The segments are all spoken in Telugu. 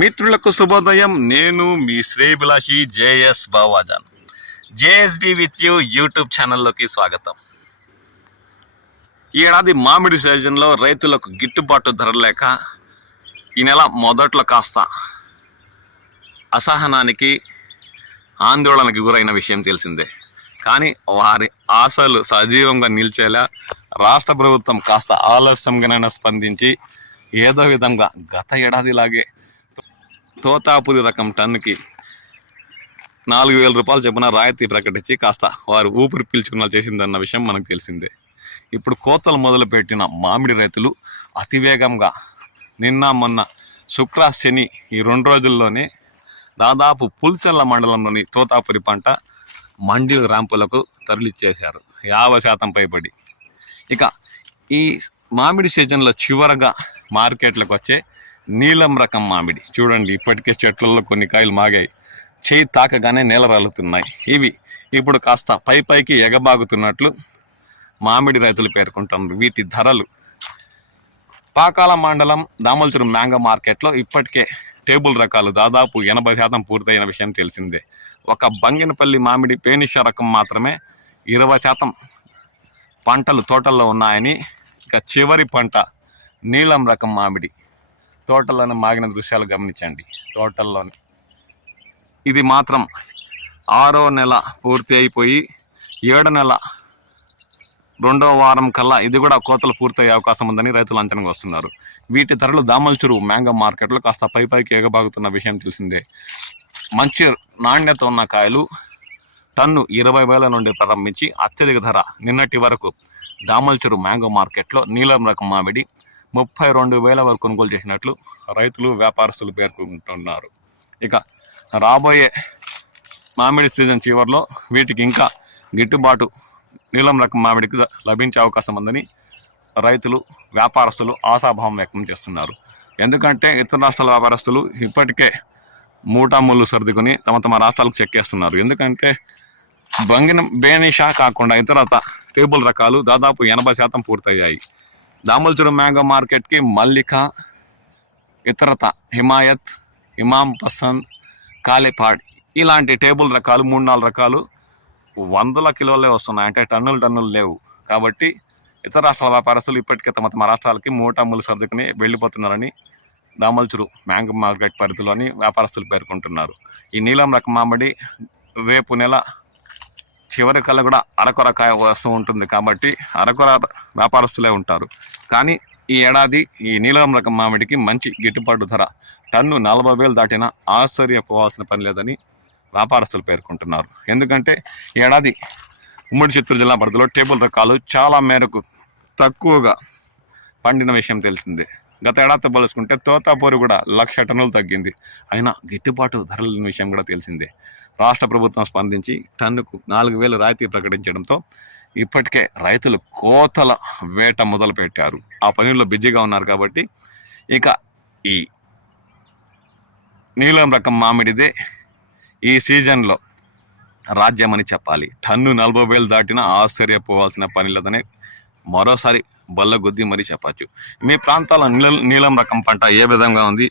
మిత్రులకు శుభోదయం. నేను మీ శ్రేయభిలాషి JS Bavajan. JSB with you YouTube ఛానల్లోకి స్వాగతం. ఈ ఏడాది మామిడి సీజన్లో రైతులకు గిట్టుబాటు ధర లేక ఈ నెల మొదట్లో కాస్త అసహనానికి ఆందోళనకి గురైన విషయం తెలిసిందే. కానీ వారి ఆశలు సజీవంగా నిలిచేలా రాష్ట్ర ప్రభుత్వం కాస్త ఆలస్యంగానైనా స్పందించి ఏదో విధంగా గత ఏడాదిలాగే తోతాపురి రకం టన్నుకి 4,000 రూపాయలు చొప్పున రాయితీ ప్రకటించి కాస్త వారు ఊపిరి పీల్చుకున్న చేసిందన్న విషయం మనకు తెలిసిందే. ఇప్పుడు కోతలు మొదలుపెట్టిన మామిడి రైతులు అతివేగంగా నిన్న మొన్న శుక్ర శని ఈ 2 రోజుల్లోనే దాదాపు పుల్సెల్ల మండలంలోని తోతాపురి పంట మండి ర్యాంపులకు తరలిచ్చేశారు 50% పైబడి. ఇక ఈ మామిడి సీజన్లో చివరగా మార్కెట్లకు వచ్చే నీలం రకం మామిడి చూడండి, ఇప్పటికే చెట్లలో కొన్ని కాయలు మాగాయి, చేయి తాకగానే నేల రాలుతున్నాయి. ఇవి ఇప్పుడు కాస్త పైకి ఎగబాగుతున్నట్లు మామిడి రైతులు పేర్కొంటున్నారు. వీటి ధరలు పాకాల మండలం దామల్చూరు మ్యాంగో మార్కెట్లో ఇప్పటికే టేబుల్ రకాలు దాదాపు 80% పూర్తయిన విషయం తెలిసిందే. ఒక బంగినపల్లి మామిడి పేనిష రకం మాత్రమే 20% పంటలు తోటల్లో ఉన్నాయని, ఇక చివరి పంట నీలం రకం మామిడి తోటల్లోనే మాగిన దృశ్యాలు గమనించండి. తోటల్లోనే ఇది మాత్రం 6వ నెల పూర్తి అయిపోయి 7వ నెల 2వ వారం కల్లా ఇది కూడా కోతలు పూర్తయ్యే అవకాశం ఉందని రైతులు అంచనాకు వస్తున్నారు. వీటి ధరలు దామల్చూరు మ్యాంగో మార్కెట్లో కాస్త పైకి ఎగబాగుతున్న విషయం తెలిసిందే. మంచి నాణ్యత ఉన్న కాయలు టన్ను 20,000 నుండి ప్రారంభించి అత్యధిక ధర నిన్నటి వరకు దామల్చూరు మ్యాంగో మార్కెట్లో నీలం రకం మామిడి 32,000 వరకు కొనుగోలు చేసినట్లు రైతులు వ్యాపారస్తులు పేర్కొంటున్నారు. ఇక రాబోయే మామిడి సీజన్ చివరిలో వీటికి ఇంకా గిట్టుబాటు నీలం రకం మామిడికి లభించే అవకాశం ఉందని రైతులు వ్యాపారస్తులు ఆశాభావం వ్యక్తం చేస్తున్నారు. ఎందుకంటే ఇతర రాష్ట్రాల వ్యాపారస్తులు ఇప్పటికే మూటాముళ్ళు సర్దుకొని తమ రాష్ట్రాలకు చెక్కేస్తున్నారు. ఎందుకంటే బేనిషా కాకుండా ఇతర టేబుల్ రకాలు దాదాపు 80% పూర్తయ్యాయి. దామల్చూరు మ్యాంగో మార్కెట్కి మల్లిక, ఇతరత, హిమాయత్, ఇమాం పసంద్, కాలేపాడ్ ఇలాంటి టేబుల్ రకాలు 3-4 రకాలు 100 కిలోలే వస్తున్నాయి, అంటే టన్నులు లేవు. కాబట్టి ఇతర రాష్ట్రాల వ్యాపారస్తులు ఇప్పటికే తమ రాష్ట్రాలకి మూటాముళ్ళు సర్దుకుని వెళ్ళిపోతున్నారని దామల్చూరు మ్యాంగో మార్కెట్ పరిధిలోని వ్యాపారస్తులు పేర్కొంటున్నారు. ఈ నీలం రకం మామిడి రేపు నెల చివరి కల్లా కూడా అరకొరకాయ వస్తూ ఉంటుంది. కాబట్టి అరకొర వ్యాపారస్తులే ఉంటారు. కానీ ఈ ఏడాది ఈ నీలం రకం మామిడికి మంచి గిట్టుబాటు ధర టన్ను 40,000 దాటినా ఆశ్చర్యపోవాల్సిన పని లేదని వ్యాపారస్తులు పేర్కొంటున్నారు. ఎందుకంటే ఈ ఏడాది ఉమ్మడి చిత్తూరు జిల్లా పరిధిలో టేబుల్ రకాలు చాలా మేరకు తక్కువగా పండిన విషయం తెలిసిందే. గత ఏడాదితో పోల్చుకుంటే తోతాపూరి కూడా 1,00,000 టన్నులు తగ్గింది. అయినా గిట్టుబాటు ధరల విషయం కూడా తెలిసిందే. రాష్ట్ర ప్రభుత్వం స్పందించి టన్నుకు 4,000 రాయితీ ప్రకటించడంతో ఇప్పటికే రైతులు కోతల వేట మొదలు పెట్టారు. ఆ పనుల్లో బిజీగా ఉన్నారు. కాబట్టి ఇక ఈ నీలం రకం మామిడిదే ఈ సీజన్లో రాజ్యమని చెప్పాలి. టన్ను 40,000 దాటినా ఆశ్చర్యపోవాల్సిన పని లేదని మరోసారి బల్లగుద్ది మరీ చెప్పచ్చు. మీ ప్రాంతాల నీలం రకం పంట ఏ విధంగా ఉంది,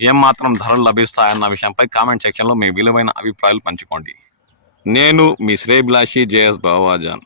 ఏమాత్రం ధరలు లభిస్తాయన్న విషయంపై కామెంట్ సెక్షన్లో మీ విలువైన అభిప్రాయాలు పంచుకోండి. నేను మీ శ్రేయభిలాషి జేఎస్ బావాజాన్.